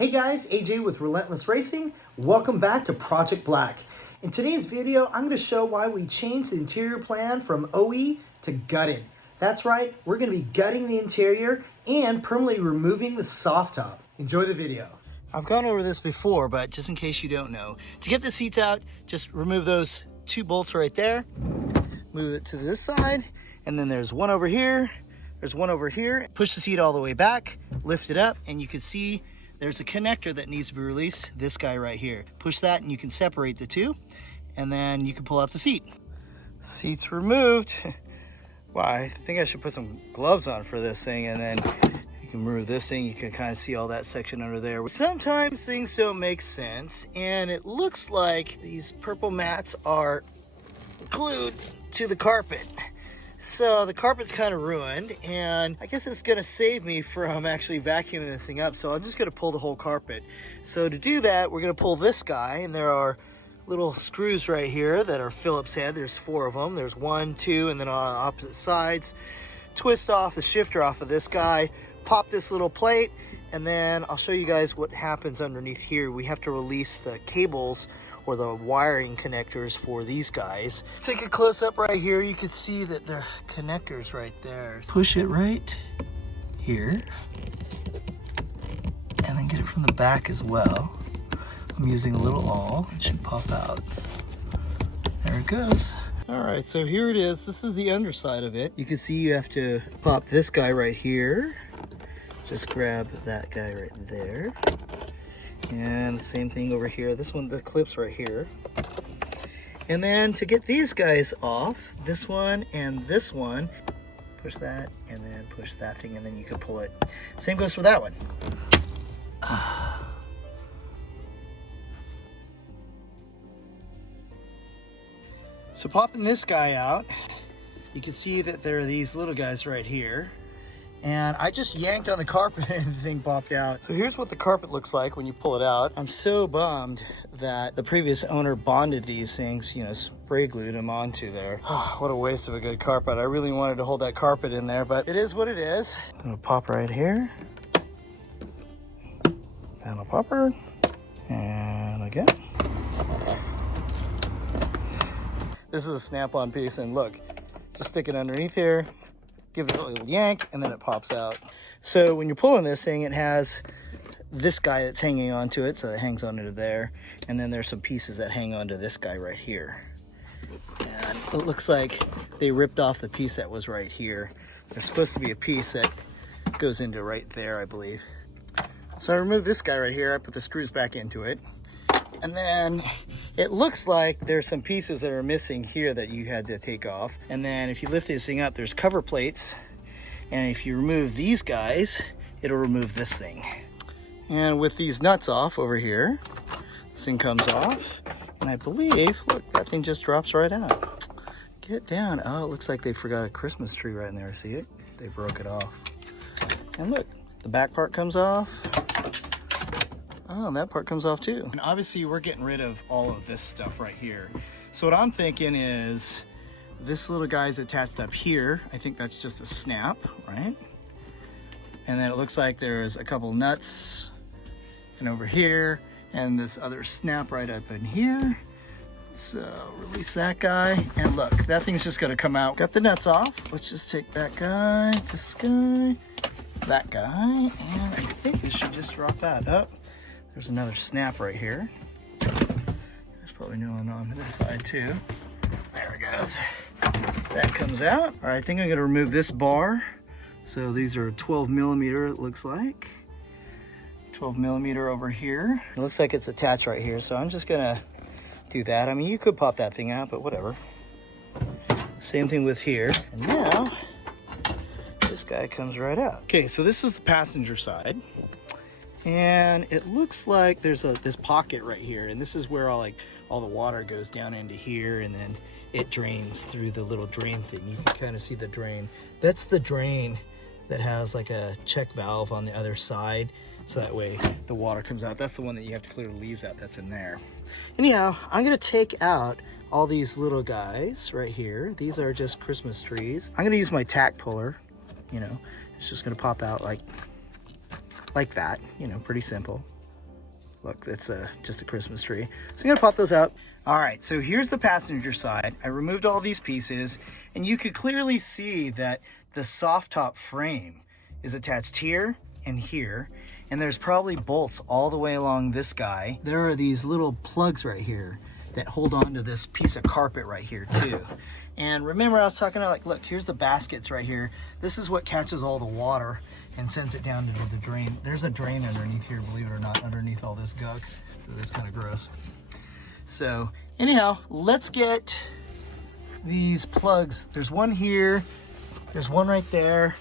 Hey guys, AJ with Relentless Racing. Welcome back to Project Black. In today's video, I'm going to show why we changed the interior plan from OE to gutted. That's right, we're going to be gutting the interior and permanently removing the soft top. Enjoy the video. I've gone over this before, but just in case you don't know, to get the seats out, just remove those two bolts right there, move it to this side, and then there's one over here, there's one over here. Push the seat all the way back, lift it up, and you can see there's a connector that needs to be released, this guy right here. Push that and you can separate the two, and then you can pull out the seat. Seat's removed. Wow, I think I should put some gloves on for this thing, and then you can remove this thing. You can kind of see all that section under there. Sometimes things don't make sense, and it looks like these purple mats are glued to the carpet. So the carpet's kind of ruined, and I guess it's gonna save me from actually vacuuming this thing up. So I'm just gonna pull the whole carpet. So to do that, we're gonna pull this guy, and there are little screws right here that are Phillips head. There's 4 of them. There's 1, 2, and then on opposite sides. Twist off the shifter off of this guy, pop this little plate, and then I'll show you guys what happens underneath here. We have to release the cables or the wiring connectors for these guys. Take a close up right here. You can see that they're connectors right there. Push it right here and then get it from the back as well. I'm using a little awl. It should pop out. There it goes. All right, so here it is. This is the underside of it. You can see you have to pop this guy right here. Just grab that guy right there. And the same thing over here. This one, the clip's right here. And then to get these guys off, this one and this one, push that and then push that thing, and then you can pull it. Same goes for that one. So popping this guy out, you can see that there are these little guys right here. And I just yanked on the carpet and the thing popped out. So here's what the carpet looks like when you pull it out. I'm so bummed that the previous owner bonded these things, you know, spray glued them onto there. Oh, what a waste of a good carpet. I really wanted to hold that carpet in there, but it is what it is. I'm gonna pop right here. Panel popper. And again. This is a snap-on piece, and look, just stick it underneath here. Give it a little yank, and then it pops out. So when you're pulling this thing, it has this guy that's hanging onto it, so it hangs onto there. And then there's some pieces that hang onto this guy right here. And it looks like they ripped off the piece that was right here. There's supposed to be a piece that goes into right there, I believe. So I removed this guy right here. I put the screws back into it. And then it looks like there's some pieces that are missing here that you had to take off. And then if you lift this thing up, there's cover plates. And if you remove these guys, it'll remove this thing. And with these nuts off over here, this thing comes off. And I believe, look, that thing just drops right out. Get down. Oh, it looks like they forgot a Christmas tree right in there. See it? They broke it off. And look, the back part comes off. Oh, and that part comes off too. And obviously we're getting rid of all of this stuff right here. So what I'm thinking is this little guy's attached up here. I think that's just a snap, right? And then it looks like there's a couple nuts and over here, and this other snap right up in here. So release that guy, and look, that thing's just gonna come out. Got the nuts off. Let's just take that guy, this guy, that guy, and I think this should just drop out. Oh. There's another snap right here. There's probably no one on this side too. There it goes. That comes out. All right, I think I'm gonna remove this bar. So these are 12 millimeter, it looks like. 12 millimeter over here. It looks like it's attached right here, so I'm just gonna do that. I mean, you could pop that thing out, but whatever. Same thing with here. And now, this guy comes right out. Okay, so this is the passenger side. And it looks like there's this pocket right here, and this is where all the water goes down into here, and then it drains through the little drain thing. You can kind of see the drain. That's the drain that has like a check valve on the other side, so that way the water comes out. That's the one that you have to clear the leaves out that's in there. Anyhow, I'm gonna take out all these little guys right here. These are just Christmas trees. I'm gonna use my tack puller, you know, it's just gonna pop out like that, you know, pretty simple. Look, that's just a Christmas tree. So I'm gonna pop those out. All right, so here's the passenger side. I removed all these pieces, and you could clearly see that the soft top frame is attached here and here, and there's probably bolts all the way along this guy. There are these little plugs right here that hold on to this piece of carpet right here too. And remember I was talking about, like, look, here's the baskets right here. This is what catches all the water and sends it down into the drain. There's a drain underneath here, believe it or not, underneath all this gunk. That's kind of gross. So anyhow, let's get these plugs. There's one here, there's one right there,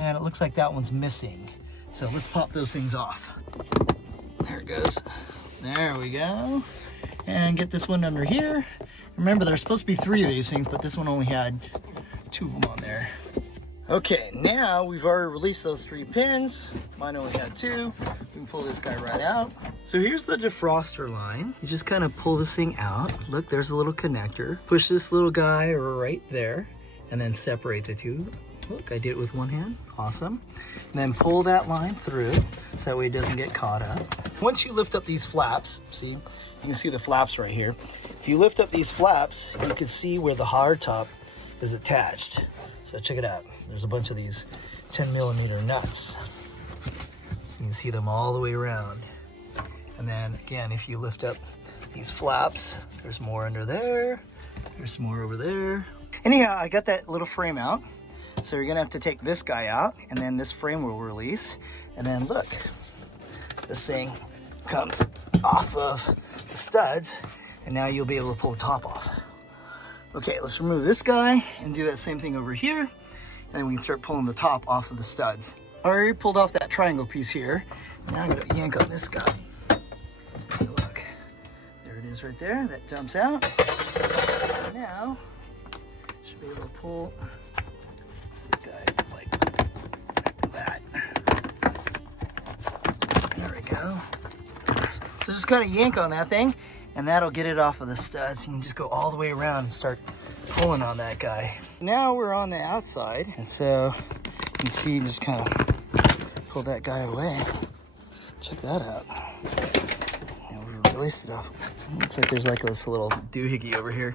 and it looks like that one's missing. So let's pop those things off. There it goes. There we go. And get this one under here. Remember, there's supposed to be 3 of these things, but this one only had 2 of them on there. Okay, now we've already released those 3 pins. Mine only had 2. We can pull this guy right out. So here's the defroster line. You just kind of pull this thing out. Look, there's a little connector. Push this little guy right there, and then separate the 2. Look, I did it with one hand. Awesome. And then pull that line through, so that way it doesn't get caught up. Once you lift up these flaps, see, you can see the flaps right here. If you lift up these flaps, you can see where the hard top is attached. So check it out. There's a bunch of these 10mm nuts. You can see them all the way around. And then again, if you lift up these flaps, there's more under there. There's some more over there. Anyhow, I got that little frame out. So you're gonna have to take this guy out, and then this frame will release. And then look, this thing comes off of the studs, and now you'll be able to pull the top off. Okay, let's remove this guy and do that same thing over here, and then we can start pulling the top off of the studs. I already pulled off that triangle piece here. Now I'm gonna yank on this guy. Look, there it is right there. That jumps out. Now, should be able to pull this guy like that. There we go. So just kind of yank on that thing, and that'll get it off of the studs. You can just go all the way around and start pulling on that guy. Now we're on the outside, and so you can see you just kind of pull that guy away. Check that out. And we release it off. Looks like there's like this little doohickey over here.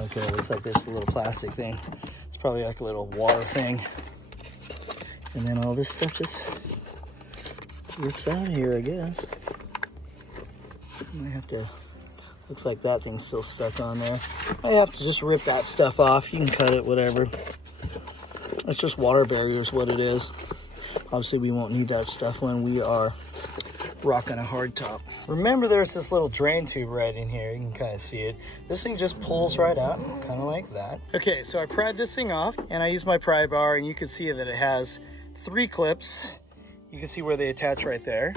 Okay, looks like this little plastic thing. It's probably like a little water thing. And then all this stuff just rips out of here, I guess. I have to, looks like that thing's still stuck on there. I have to just rip that stuff off. You can cut it, whatever. It's just water barriers, what it is. Obviously, we won't need that stuff when we are rocking a hard top. Remember, there's this little drain tube right in here. You can kind of see it. This thing just pulls right out, kind of like that. Okay, so I pried this thing off, and I used my pry bar, and you can see that it has 3 clips. You can see where they attach right there.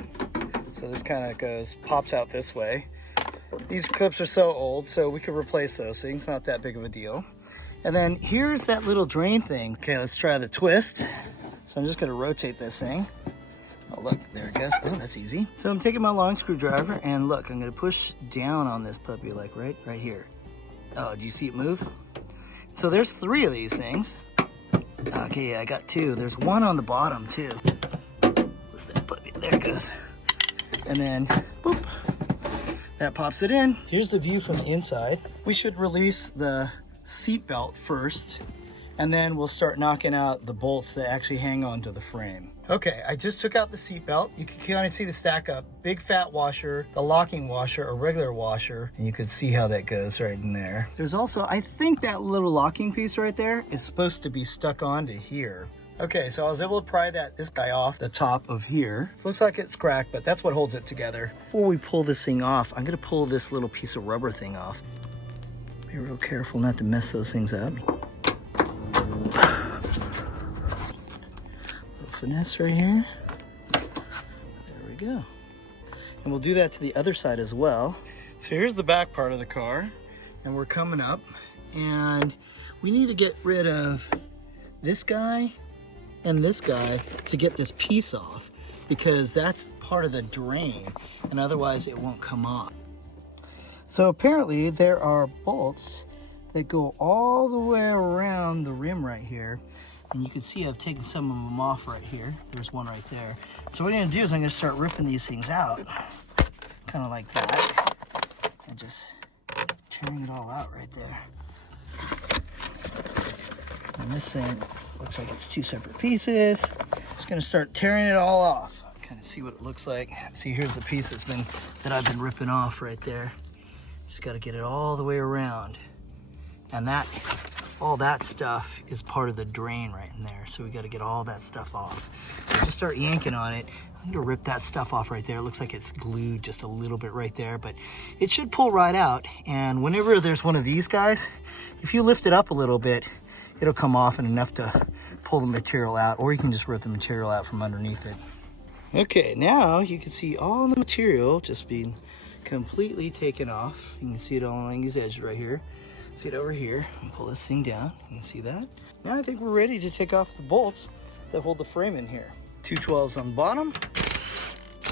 So this kind of goes, pops out this way. These clips are so old, so we could replace those things. Not that big of a deal. And then here's that little drain thing. Okay, let's try the twist. So I'm just gonna rotate this thing. Oh, look, there it goes. Oh, that's easy. So I'm taking my long screwdriver, and look, I'm gonna push down on this puppy, like right here. Oh, do you see it move? So there's 3 of these things. Okay, yeah, I got 2. There's one on the bottom too. What's that puppy? There it goes. And then, boop, that pops it in. Here's the view from the inside. We should release the seat belt first, and then we'll start knocking out the bolts that actually hang onto the frame. Okay, I just took out the seat belt. You can kind of see the stack up. Big fat washer, the locking washer, a regular washer, and you can see how that goes right in there. There's also, I think that little locking piece right there is supposed to be stuck onto here. Okay, so I was able to pry this guy off the top of here. It looks like it's cracked, but that's what holds it together. Before we pull this thing off, I'm gonna pull this little piece of rubber thing off. Be real careful not to mess those things up. Finesse right here. There we go. And we'll do that to the other side as well. So here's the back part of the car, and we're coming up, and we need to get rid of this guy and this guy to get this piece off, because that's part of the drain, and otherwise it won't come off. So apparently there are bolts that go all the way around the rim right here. And you can see I've taken some of them off right here. There's one right there. So what I'm gonna do is I'm gonna start ripping these things out, kind of like that, and just tearing it all out right there. And this thing looks like it's two separate pieces. Just gonna start tearing it all off. Kind of see what it looks like. See, here's the piece that I've been ripping off right there. Just got to get it all the way around, and all that stuff is part of the drain right in there. So we got to get all that stuff off. So just start yanking on it. I'm gonna rip that stuff off right there. It looks like it's glued just a little bit right there, but it should pull right out. And whenever there's one of these guys, if you lift it up a little bit, it'll come off and enough to pull the material out, or you can just rip the material out from underneath it. Okay, now you can see all the material just being completely taken off. You can see it all along these edges right here. See it over here. And pull this thing down. You can see that. Now I think we're ready to take off the bolts that hold the frame in here. 2 12s on the bottom.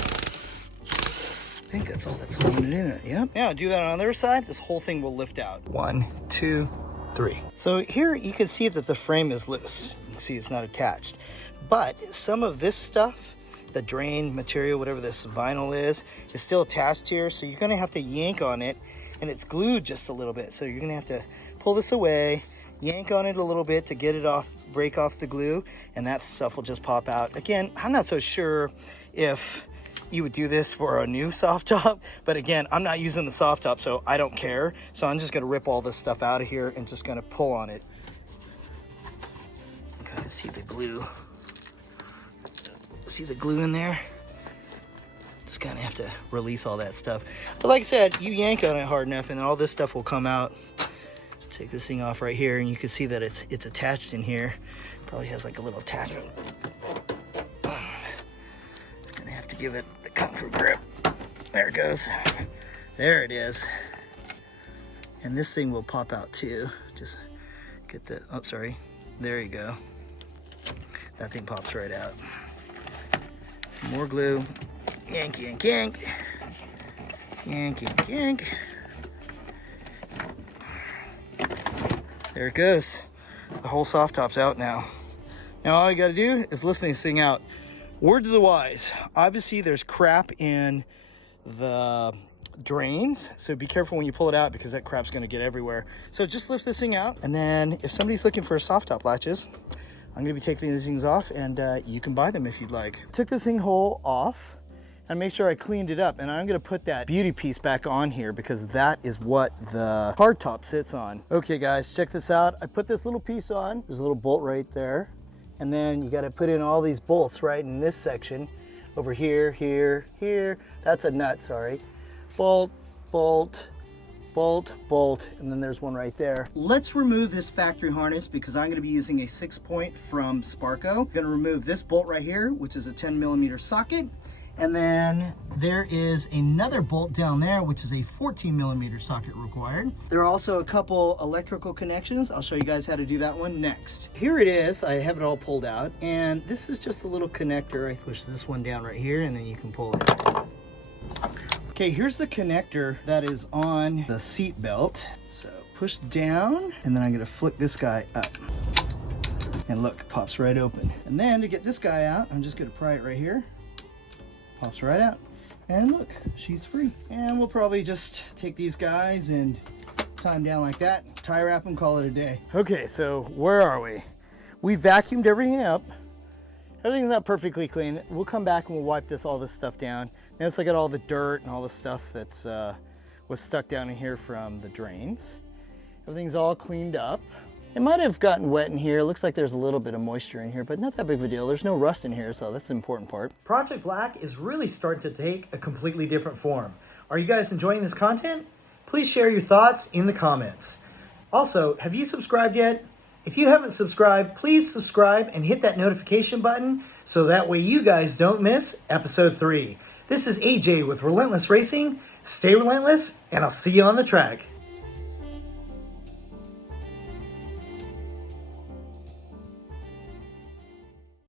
I think that's all that's holding it in there. Yep. Now do that on the other side. This whole thing will lift out. 1 2 3. So here you can see that the frame is loose. You can see it's not attached. But some of this stuff, the drain material, whatever this vinyl is still attached here. So you're gonna have to yank on it, and it's glued just a little bit. So you're gonna have to pull this away, yank on it a little bit to get it off, break off the glue, and that stuff will just pop out. Again, I'm not so sure if you would do this for a new soft top, but again, I'm not using the soft top, so I don't care. So I'm just gonna rip all this stuff out of here and just gonna pull on it. Kind of see the glue. See the glue in there? Just kind of have to release all that stuff. But like I said, you yank on it hard enough and then all this stuff will come out. Take this thing off right here and you can see that it's attached in here. Probably has like a little attachment. Just gonna have to give it the comfort grip. There it goes. There it is. And this thing will pop out too. Just get the, oh, sorry. There you go. That thing pops right out. More glue. Yank, yank, yank. Yank, yank, yank. There it goes. The whole soft top's out now. Now all you gotta do is lift this thing out. Word to the wise. Obviously there's crap in the drains, so be careful when you pull it out because that crap's gonna get everywhere. So just lift this thing out, and then if somebody's looking for soft top latches, I'm gonna be taking these things off, and you can buy them if you'd like. Took this thing whole off and make sure I cleaned it up, and I'm gonna put that beauty piece back on here because that is what the hard top sits on. Okay guys, check this out. I put this little piece on. There's a little bolt right there, and then you gotta put in all these bolts right in this section. Over here, here, here. That's a nut, sorry. Bolt, bolt, bolt, bolt, and then there's one right there. Let's remove this factory harness because I'm gonna be using a 6-point from Sparco. I'm gonna remove this bolt right here, which is a 10mm socket. And then there is another bolt down there, which is a 14mm socket required. There are also a couple electrical connections. I'll show you guys how to do that one next. Here it is. I have it all pulled out, and this is just a little connector. I push this one down right here, and then you can pull it. Okay, here's the connector that is on the seat belt. So push down, and then I'm gonna flick this guy up. And look, it pops right open. And then to get this guy out, I'm just gonna pry it right here. Pops right out. And look, she's free. And we'll probably just take these guys and tie them down like that, tie wrap them, call it a day. Okay, so where are we? We vacuumed everything up. Everything's not perfectly clean. We'll come back and we'll wipe all this stuff down. Notice I got all the dirt and all the stuff that's was stuck down in here from the drains. Everything's all cleaned up. It might have gotten wet in here. It looks like there's a little bit of moisture in here, but not that big of a deal. There's no rust in here, so that's the important part. Project Black is really starting to take a completely different form. Are you guys enjoying this content? Please share your thoughts in the comments. Also, have you subscribed yet? If you haven't subscribed, please subscribe and hit that notification button so that way you guys don't miss episode 3. This is AJ with Relentless Racing. Stay relentless, and I'll see you on the track.